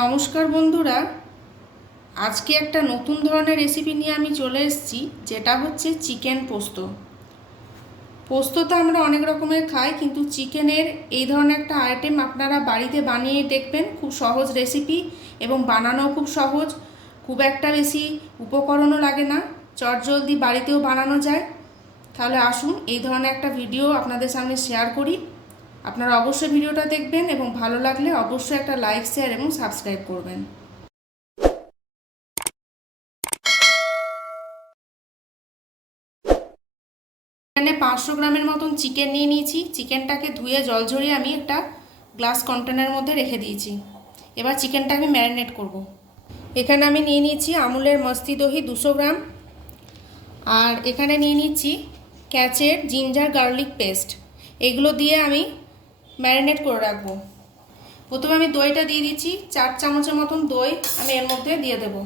নমস্কার বন্ধুরা, আজকে একটা নতুন ধরনের রেসিপি নিয়ে আমি চলে এসেছি, যেটা হচ্ছে চিকেন পোস্ত। পোস্ত তো আমরা অনেক রকমের খাই, কিন্তু চিকেনের এই ধরনের একটা আইটেম আপনারা বাড়িতে বানিয়ে দেখবেন। খুব সহজ রেসিপি এবং বানানো খুব সহজ, খুব একটা বেশি উপকরণও লাগে না, চটজলদি বাড়িতেও বানানো যায়। তাহলে আসুন এই ধরনের একটা ভিডিও আপনাদের সামনে শেয়ার করি। আপনারা অবশ্যই ভিডিওটা দেখবেন এবং ভালো লাগলে অবশ্যই একটা লাইক, শেয়ার এবং সাবস্ক্রাইব করবেন। এখানে 500 গ্রামের মতন চিকেন নিয়ে নিয়েছি। চিকেনটাকে ধুয়ে জল ঝরিয়ে আমি একটা গ্লাস কন্টেনারের মধ্যে রেখে দিয়েছি। এবার চিকেনটা আমি ম্যারিনেট করব। এখানে আমি নিয়ে নিয়েছি আমুলের মস্তি দহি 200 গ্রাম, আর এখানে নিয়ে নিচ্ছি ক্যাচের জিঞ্জার গার্লিক পেস্ট। এগুলো দিয়ে আমি ম্যারিনেট করে রাখবো। প্রথমে আমি দইটা দিয়ে দিচ্ছি, 4 চামচের মতন দই আমি এর মধ্যে দিয়ে দেবো।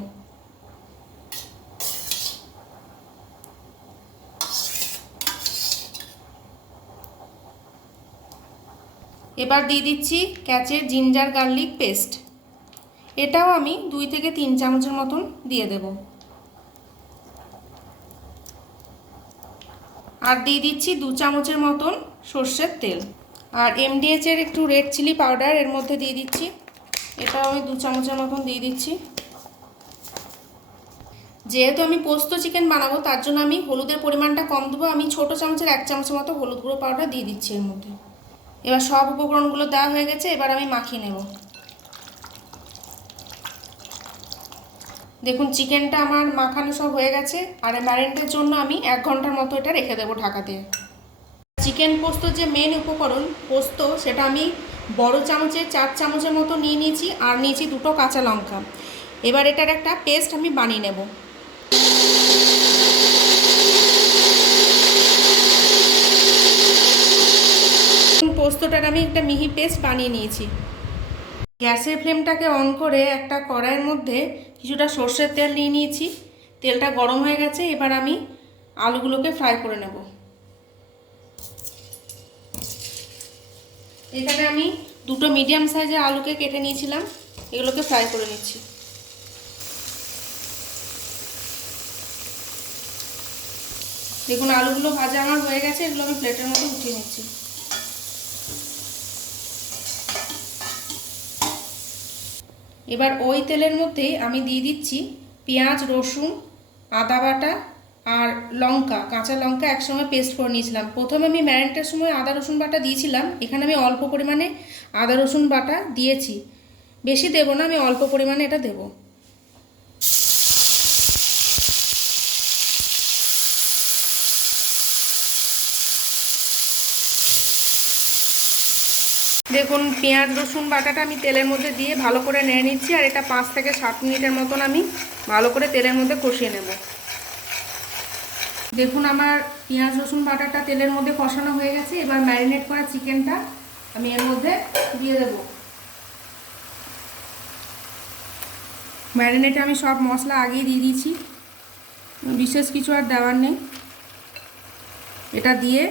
এবার দিয়ে দিচ্ছি ক্যাচের জিঞ্জার গার্লিক পেস্ট। এটাও আমি 2 থেকে 3 চামচের মতন দিয়ে দেব। আর দিয়ে দিচ্ছি 2 চামচের মতন সর্ষের তেল। আর এমডিএচের একটু রেড চিলি পাউডার এর মধ্যে দিয়ে দিচ্ছি। এটাও আমি 2 চামচের মতন দিয়ে দিচ্ছি। যেহেতু আমি পোস্ত চিকেন বানাবো, তার জন্য আমি হলুদের পরিমাণটা কম দেবো। আমি ছোটো চামচের 1 চামচের মতো হলুদ গুঁড়ো পাউডার দিয়ে দিচ্ছি এর মধ্যে। এবার সব উপকরণগুলো দেওয়া হয়ে গেছে, এবার আমি মাখিয়ে নেব। দেখুন চিকেনটা আমার মাখানো সব হয়ে গেছে। আর ম্যারিনেটের জন্য আমি 1 ঘন্টার মতো এটা রেখে দেবো ঢাকা দিয়ে। চিকেন পোস্ত যে মেন উপকরণ পোস্ত, সেটা আমি বড় চামচে 4 চামচের মতো নিয়ে নিয়েছি, আর নিয়েছি 2টো কাঁচা লঙ্কা। এবার এটার একটা পেস্ট আমি বানিয়ে নেব। পোস্তটার আমি একটা মিহি পেস্ট বানিয়ে নিয়েছি। গ্যাসের ফ্লেমটাকে অন করে একটা কড়াইয়ের মধ্যে কিছুটা সর্ষের তেল নিয়ে নিয়েছি। তেলটা গরম হয়ে গেছে, এবার আমি আলুগুলোকে ফ্রাই করে নেব। এখানে আমি 2টো মিডিয়াম সাইজের আলুকে কেটে নিয়েছিলাম, এগুলোকে ফ্রাই করে নিচ্ছি। দেখুন আলুগুলো ভাজা আমার হয়ে গেছে, এগুলো আমি প্লেটের মধ্যে উঠিয়ে নিচ্ছি। এবার ওই তেলের মধ্যেই আমি দিয়ে দিচ্ছি পেঁয়াজ, রসুন, আদা বাটা আর লঙ্কা, কাঁচা লঙ্কা একসঙ্গে পেস্ট করে নিয়েছিলাম। প্রথমে আমি ম্যারিনেটের সময় আদা রসুন বাটা দিয়েছিলাম, এখানে আমি অল্প পরিমাণে আদা রসুন বাটা দিয়েছি, বেশি দেবো না, আমি অল্প পরিমাণে এটা দেবো। দেখুন পেঁয়াজ রসুন বাটাটা আমি তেলের মধ্যে দিয়ে ভালো করে নেড়ে নিচ্ছি, আর এটা 5 থেকে 7 মিনিটের মতন আমি ভালো করে তেলের মধ্যে কষিয়ে নেব। দেখুন আমার পেঁয়াজ রসুন বাটাটা তেলের মধ্যে কষানো হয়ে গেছে। এবার ম্যারিনেট করা চিকেনটা আমি এর মধ্যে দিয়ে দেব। ম্যারিনেটে আমি সব মশলা আগেই দিয়ে দিয়েছি, বিশেষ কিছু আর দেওয়ার নেই। এটা দিয়ে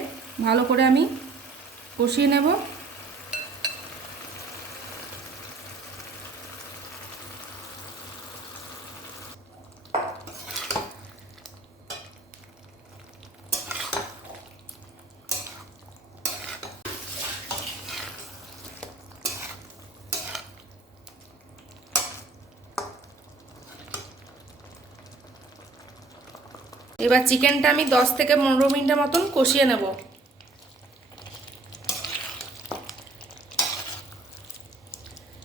ভালো করে আমি কষিয়ে নেব। এবার চিকেনটা আমি 10 থেকে 15 মিনিটের মতন কষিয়ে নেব।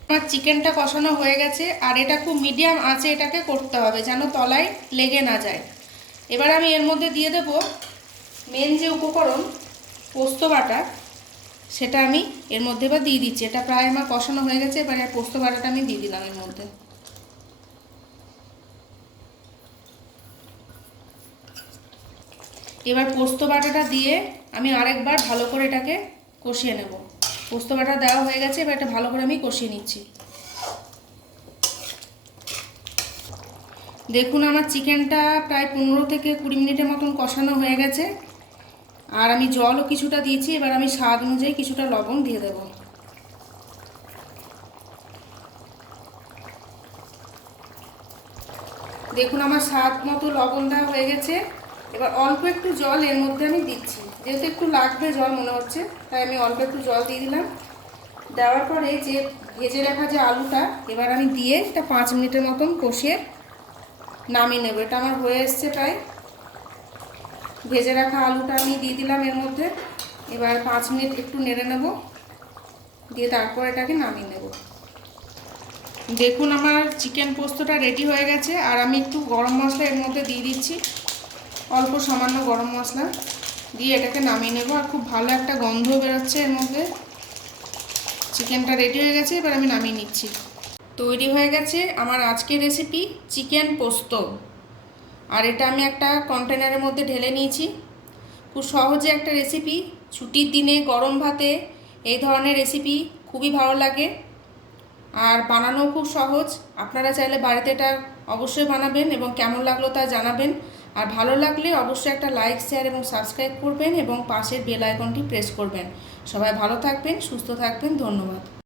আমার চিকেনটা কষানো হয়ে গেছে, আর এটা খুব মিডিয়াম আঁচে এটাকে করতে হবে, যেন তলায় লেগে না যায়। এবার আমি এর মধ্যে দিয়ে দেব মেন যে উপকরণ পোস্ত বাটা, সেটা আমি এর মধ্যে এবার দিয়ে দিচ্ছি। এটা প্রায় আমার কষানো হয়ে গেছে, এবার পোস্ত বাটাটা আমি দিয়ে দিলাম এর মধ্যে। এবার পোস্ত বাটাটা দিয়ে আমি আরেকবার ভালো করে এটাকে কষিয়ে নেব। পোস্ত বাটা দেওয়া হয়ে গেছে, এবার এটা ভালো করে আমি কষিয়ে নিচ্ছি। দেখুন আমার চিকেনটা প্রায় 15 থেকে 20 মিনিটের মতন কষানো হয়ে গেছে, আর আমি জলও কিছুটা দিয়েছি। এবার আমি স্বাদ অনুযায়ী কিছুটা লবণ দিয়ে দেব। দেখুন আমার স্বাদ মতো লবণ দেওয়া হয়ে গেছে। এবার অল্প একটু জল এর মধ্যে আমি দিচ্ছি, যেহেতু একটু লাগবে জল মনে হচ্ছে, তাই আমি অল্প একটু জল দিয়ে দিলাম। দেওয়ার পরে যে ভেজে রাখা যে আলুটা এবার আমি দিয়ে এটা 5 মিনিটের মতন কষিয়ে নামিয়ে নেব। এটা আমার হয়ে এসছে প্রায়। ভেজে রাখা আলুটা আমি দিয়ে দিলাম এর মধ্যে। এবার 5 মিনিট একটু নেড়ে নেব, দিয়ে তারপর এটাকে নামিয়ে নেব। দেখুন আমার চিকেন পোস্তটা রেডি হয়ে গেছে। আর আমি একটু গরম মশলা এর মধ্যে দিয়ে দিচ্ছি, অল্প সামান্য গরম মশলা দিয়ে এটাকে নামিয়ে নেব। আর খুব ভালো একটা গন্ধ বেরোচ্ছে এর মধ্যে। চিকেনটা রেডি হয়ে গেছে, এবার আমি নামিয়ে নিচ্ছি। তৈরি হয়ে গেছে আমার আজকের রেসিপি চিকেন পোস্ত। আর এটা আমি একটা কন্টেনারের মধ্যে ঢেলে নিয়েছি। খুব সহজে একটা রেসিপি, ছুটির দিনে গরম ভাতে এই ধরনের রেসিপি খুবই ভালো লাগে আর বানানোও খুব সহজ। আপনারা চাইলে বাড়িতে এটা অবশ্যই বানাবেন এবং কেমন লাগলো তা জানাবেন। আর ভালো লাগলে অবশ্যই একটা লাইক, শেয়ার এবং সাবস্ক্রাইব করবেন এবং পাশের বেল আইকনটি প্রেস করবেন। সবাই ভালো থাকবেন, সুস্থ থাকবেন। ধন্যবাদ।